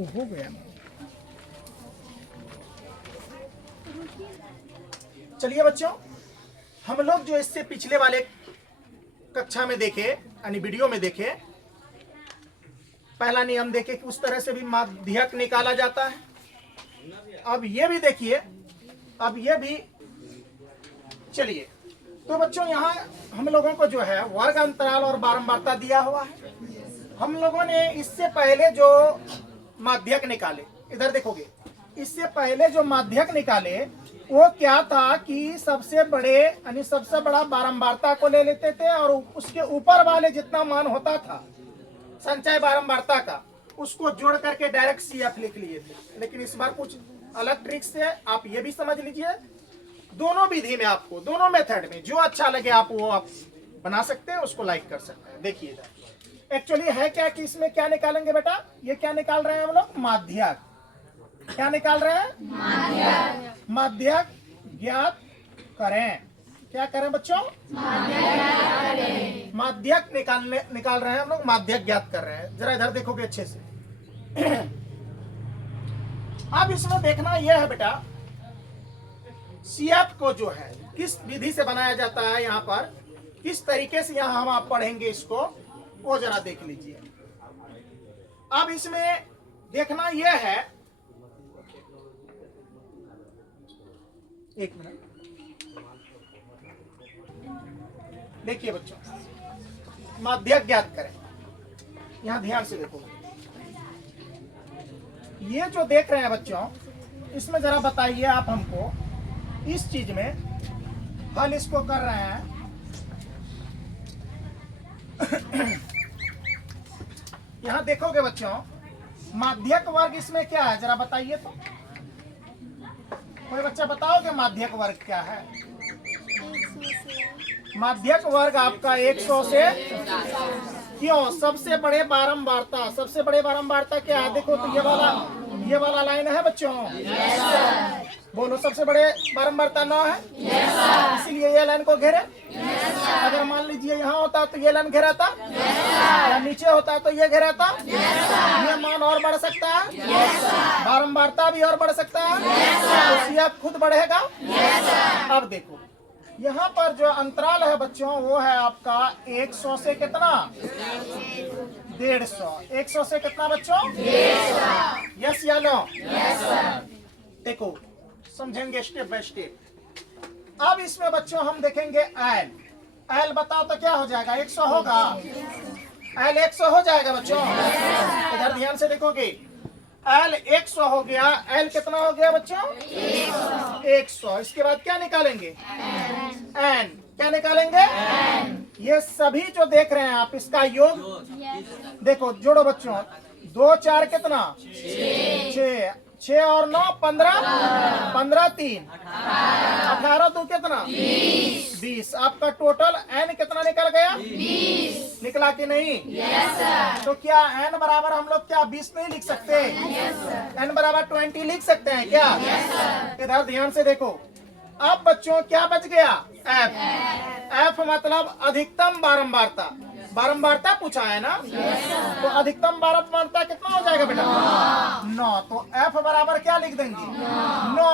हो गया। चलिए बच्चों, हम लोग जो इससे पिछले वाले कक्षा में देखे यानी वीडियो में देखे, पहला नियम देखे कि उस तरह से भी माध्यक निकाला जाता है। अब ये भी देखिए, अब ये भी चलिए। तो बच्चों यहाँ हम लोगों को जो है वर्ग अंतराल और बारंबारता दिया हुआ है। हम लोगों ने इससे पहले जो माध्यक निकाले, इधर देखोगे, इससे पहले जो माध्यक निकाले वो क्या था कि सबसे बड़े यानी सबसे बड़ा बारंबारता को ले लेते थे और उसके ऊपर वाले जितना मान होता था संचय बारंबारता का उसको जोड़ करके डायरेक्ट CF लिख लिए थे। लेकिन इस बार कुछ अलग ट्रिक से आप ये भी समझ लीजिए, दोनों विधि में आपको, दोनों मेथड में जो अच्छा लगे आप वो आप बना सकते हैं, उसको लाइक कर सकते हैं। देखिए एक्चुअली है क्या कि इसमें क्या निकालेंगे बेटा, ये क्या निकाल रहे हैं हम लोग, माध्यक। क्या निकाल रहे हैं, माध्यक। माध्यक ज्ञात करें। क्या करें बच्चों, माध्यक निकाल रहे हैं हम लोग, माध्यक ज्ञात कर रहे हैं। जरा इधर देखोगे अच्छे से। अब इसमें देखना यह है बेटा, CF को जो है किस विधि से बनाया जाता है, यहाँ पर किस तरीके से यहाँ हम आप पढ़ेंगे इसको, वो जरा देख लीजिए। अब इसमें देखना यह है, एक मिनट देखिए बच्चों, माध्यक ज्ञात करें। यहां ध्यान से देखो, ये जो देख रहे हैं बच्चों, इसमें जरा बताइए आप हमको, इस चीज में हल इसको कर रहे हैं। यहां देखोगे बच्चों, माध्यक वर्ग इसमें क्या है, जरा बताइए तो। कोई बच्चा बताओगे माध्यक वर्ग क्या है? माध्यक वर्ग आपका 100 से, क्यों, सबसे बड़े बारंबारता, सबसे बड़े बारंबारता क्या है? देखो तो ये वाला लाइन है बच्चों, बोलो सबसे बड़े बारंबारता 9 है, इसीलिए ये लाइन को घेरे। अगर मान लीजिए यहाँ होता तो ये लाइन घेराता, या नीचे होता तो ये घेराता, ये मान और बढ़ सकता है, बारंबारता भी और बढ़ सकता है, तो CF खुद बढ़ेगा। अब देखो यहाँ पर जो अंतराल है बच्चों, वो है आपका 100 से कितना, 150। 100 से कितना बच्चों, 150। यस या नो? देखो समझेंगे स्टेप बाय स्टेप। अब इसमें बच्चों हम देखेंगे एल। एल बताओ तो क्या हो जाएगा, 100 होगा, एल 100 हो जाएगा बच्चों। इधर ध्यान से देखोगे, एल 100 हो गया, एल कितना हो गया बच्चों, 100। इसके बाद क्या निकालेंगे, एन। क्या निकालेंगे, ये सभी जो देख रहे हैं आप, इसका योग देखो, जोड़ो बच्चों, 2 4 कितना, 6, 6 और 9 15, 15 3 18 2 कितना, 20। आपका टोटल एन कितना निकल गया, 20 निकला कि नहीं? तो क्या एन बराबर हम लोग क्या 20 नहीं लिख सकते? एन बराबर 20 लिख सकते हैं क्या? इधर ध्यान से देखो। अब बच्चों क्या बच गया, एफ। एफ मतलब अधिकतम बारंबारता। बारंबारता पूछा है ना, तो अधिकतम बारंबारता कितना हो जाएगा बेटा, 9। तो एफ बराबर क्या लिख देंगे, 9।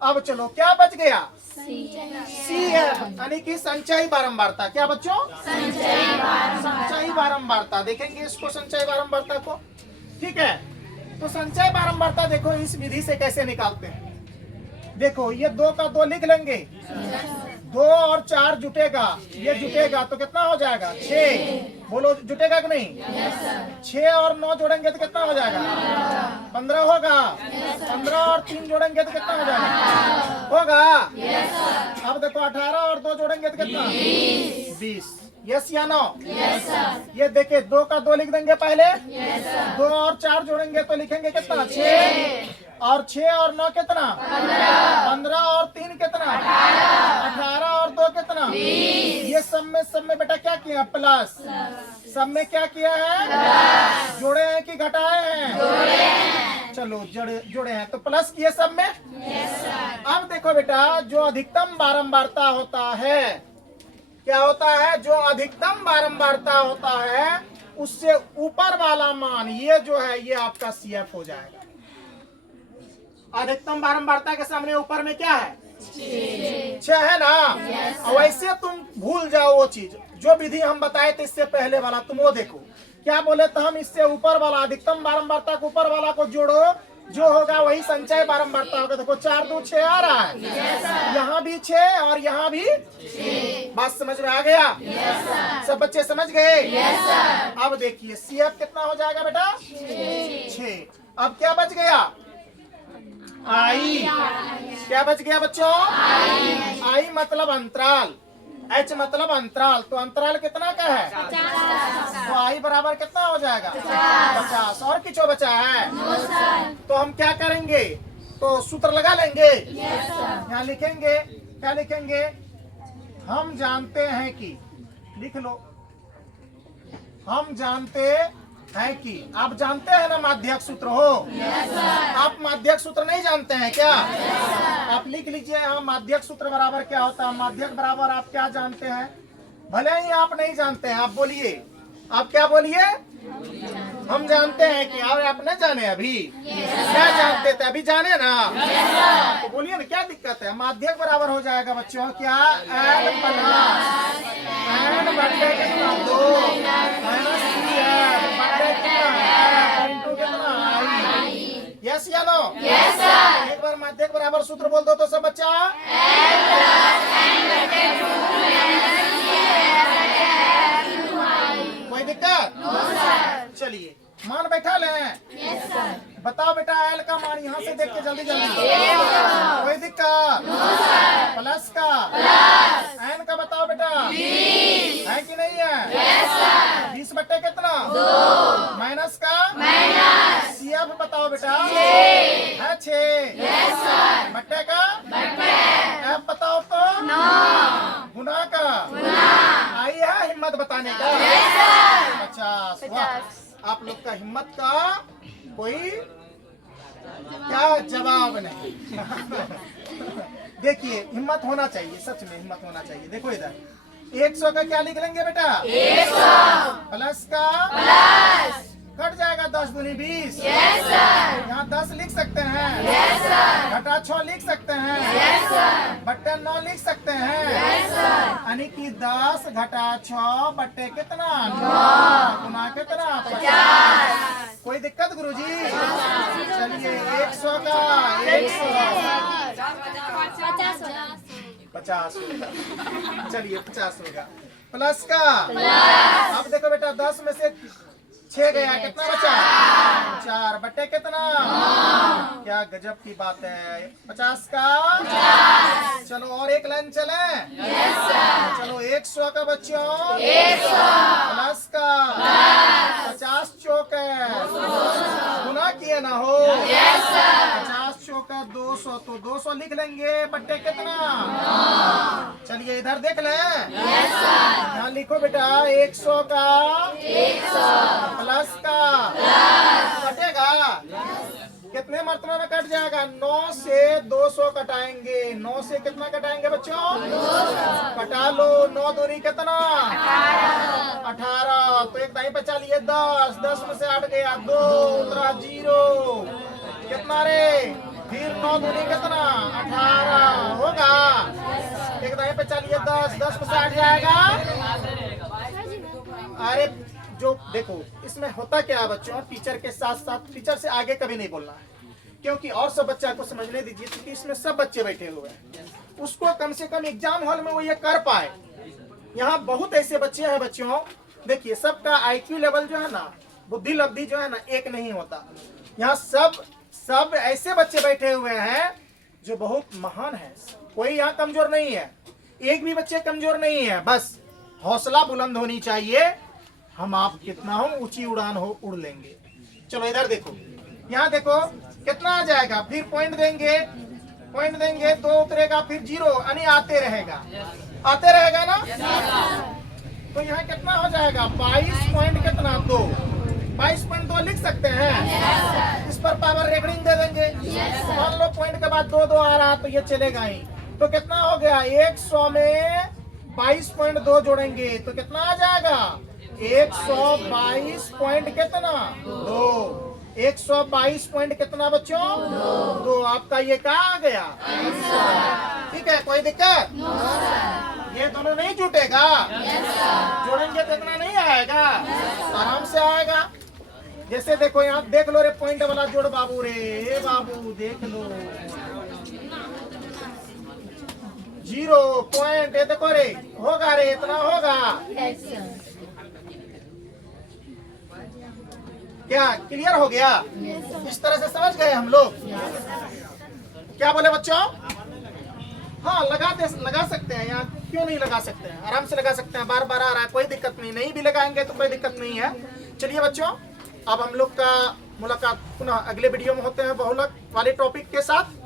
अब चलो क्या बच गया, CF यानी कि संचयी बारंबारता। क्या बच्चों, संचयी बारंबारता। देखेंगे इसको, संचयी बारंबारता को, ठीक है। तो संचय बारंबारता देखो इस विधि से कैसे निकालते हैं। देखो ये 2 का 2 लिख लेंगे, 2 और 4 जुटेगा, ये जुटेगा तो कितना हो जाएगा, 6। बोलो जुटेगा कि नहीं? 6 और 9 जोड़ेंगे तो कितना हो जाएगा, 15 होगा। 15 और 3 जोड़ेंगे तो कितना हो जाएगा, होगा। अब देखो 18 और 2 जोड़ेंगे तो कितना, 20। यस या नो? ये देखिए 2 का 2 लिख देंगे पहले, 2 और 4 जोड़ेंगे तो लिखेंगे कितना, 6। और 6 और 9 कितना, 15 और 3 कितना, 18 और 2 कितना, 20। ये सब में बेटा क्या किया, प्लस। सब में क्या किया है, जोड़े हैं कि घटाए हैं, चलो जोड़े हैं तो प्लस किए सब में। अब देखो बेटा, जो अधिकतम बारंबारता होता है, क्या होता है, जो अधिकतम बारंबारता होता है उससे ऊपर वाला मान ये जो है ये आपका CF हो जाएगा। अधिकतम बारंबारता के सामने ऊपर में क्या है? 6 है ना। और वैसे तुम भूल जाओ वो चीज जो विधि हम बताए थे इससे पहले वाला, तुम वो देखो क्या बोले तो हम इससे ऊपर वाला अधिकतम बारंबारता के ऊपर वाला को जोड़ो, जो होगा वही संचय बारंबारता होगा। देखो 4 2 6 आ रहा है, यहाँ भी 6 और यहाँ भी 6। बात समझ में आ गया? सब बच्चे समझ गए? अब देखिए CF कितना हो जाएगा बेटा? 6। अब क्या बच गया? आई। क्या बच गया बच्चों? आई मतलब अंतराल, H मतलब अंतराल। तो अंतराल कितना का है? 50। तो आई बराबर कितना हो जाएगा? 50। और किचो बचा है? तो हम क्या करेंगे? तो सूत्र लगा लेंगे। यहाँ लिखेंगे, क्या लिखेंगे? हम जानते हैं कि, लिख लो, हम जानते हैं कि, आप जानते हैं ना माध्यक सूत्र हो? आप माध्यक सूत्र नहीं जानते हैं क्या? आप लिख लीजिए यहाँ माध्यक सूत्र बराबर क्या होता है। माध्यक बराबर आप क्या जानते हैं? भले ही आप नहीं जानते हैं, आप बोलिए, आप क्या बोलिए? हम जानते हैं कि, और आप नहीं जाने अभी? क्या जानते थे? अभी जाने ना। तो बोलिए ना, क्या दिक्कत है? माध्यक बराबर हो जाएगा बच्चों क्या? L प्लस N बटे कितना 2 माइनस यस या नो? Yes sir. एक बार माध्यक बराबर सूत्र बोल दो तो सब बच्चा। कोई दिक्कत? No sir. चलिए मान बैठा ले। Yes sir. बताओ बेटा L का मान यहाँ से देख के जल्दी जल्दी। कोई दिक्कत? No sir. प्लस का? प्लस। N का बताओ बेटा। 20 है कि नहीं है? Yes sir. 20 बट्टे कितना? 2। माइनस का? माइनस। CF बताओ बेटा। 6 है 6। Yes sir. बट्टे का? बट्टे। F बताओ तो? 9। गुना का? गुना। आई है हिम्मत बताने का? Yes sir. 50। आप लोग का हिम्मत का कोई क्या जवाब नहीं। देखिए हिम्मत होना चाहिए, सच में हिम्मत होना चाहिए। देखो इधर 100 का क्या लिख लेंगे बेटा? 100 प्लस का? प्लस। कट जाएगा 10 दूनी 20। Yes sir. यहाँ 10 लिख सकते हैं। Yes sir. घटा 6 लिख सकते हैं। Yes sir. बट्टे 9 लिख सकते हैं। Yes sir. यानी कि 10 घटा 6 बट्टे कितना? 9 गुना कितना? 50। कोई दिक्कत गुरुजी? चलिए 100 का 50 होगा। चलिए 50 होगा। प्लस का? प्लस। अब देखो बेटा 10 में से 6 गया, कितना बचा? 4 बट्टे कितना? क्या गजब की बात है। 50 का? चलो और एक लाइन चले। Yes sir. चलो 100 का बच्चों? 100 प्लस का? 50 चौक है, गुना किए ना हो? Yes sir. 50 चौक 200, तो 200 लिख लेंगे। बट्टे कितना? चलिए इधर देख ले। Yes sir. यहाँ लिखो बेटा 100 का 100 प्लस का प्लस कटेगा। कितने मरतबे में कट जाएगा? 9 से 200 कटाएंगे। 9 से कितना कटाएंगे बच्चों? 200। कटा लो। 9 दूनी कितना? 18। तो एक दाई बचा लिए 10। 10 में से 8 गया 2 उतरा 0। कितना रे? फिर 9 दूनी कितना? 18 होगा। एक दाई बचा लिए 10। 10 में से 8 जाएगा। अरे जो देखो इसमें होता क्या है बच्चों, टीचर के साथ साथ टीचर से आगे कभी नहीं बोलना है, क्योंकि और सब बच्चा को समझने दीजिए, क्योंकि इसमें सब बच्चे बैठे हुए हैं। उसको कम से कम एग्जाम हॉल में वो ये कर पाए। यहाँ बहुत ऐसे बच्चे हैं बच्चों, देखिए सबका IQ लेवल जो है ना, बुद्धि लब्धि जो है ना, एक नहीं होता। यहाँ सब ऐसे बच्चे बैठे हुए हैं जो बहुत महान है। कोई यहाँ कमजोर नहीं है, एक भी बच्चे कमजोर नहीं है। बस हौसला बुलंद होनी चाहिए। हम आप कितना हो ऊंची उड़ान हो उड़ लेंगे। चलो इधर देखो, यहाँ देखो कितना आ जाएगा। फिर पॉइंट देंगे 2 उतरेगा, फिर 0 यानी आते रहेगा ना। तो यहाँ कितना हो जाएगा? 22 पॉइंट कितना? 2। 22.2 लिख सकते हैं। इस पर पावर रेकरिंग दे देंगे। मान लो पॉइंट के बाद 2 आ रहा तो ये चलेगा ही। तो कितना हो गया? 100 में 22.2 जोड़ेंगे तो कितना आ जाएगा? 122 पॉइंट कितना 2 122 पॉइंट कितना बच्चों 2 आपका ये क्या आ गया ठीक है कोई दिक्कत ये दोनों नहीं जुटेगा जोड़ेंगे तो इतना नहीं आएगा आराम से आएगा जैसे देखो यहाँ देख लो रे पॉइंट वाला जोड़ बाबू रे बाबू देख लो 0 पॉइंट ये देखो रे होगा रे इतना होगा क्या क्लियर हो गया इस तरह से समझ गए हम लोग क्या बोले बच्चों हाँ लगा सकते हैं यहाँ क्यों नहीं लगा सकते हैं आराम से लगा सकते हैं बार बार आ रहा है कोई दिक्कत नहीं भी लगाएंगे तो कोई दिक्कत नहीं है चलिए बच्चों अब हम लोग का मुलाकात पुनः अगले वीडियो में होते हैं बहुलक वाले टॉपिक के साथ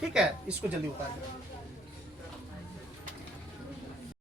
ठीक है इसको जल्दी उतारिए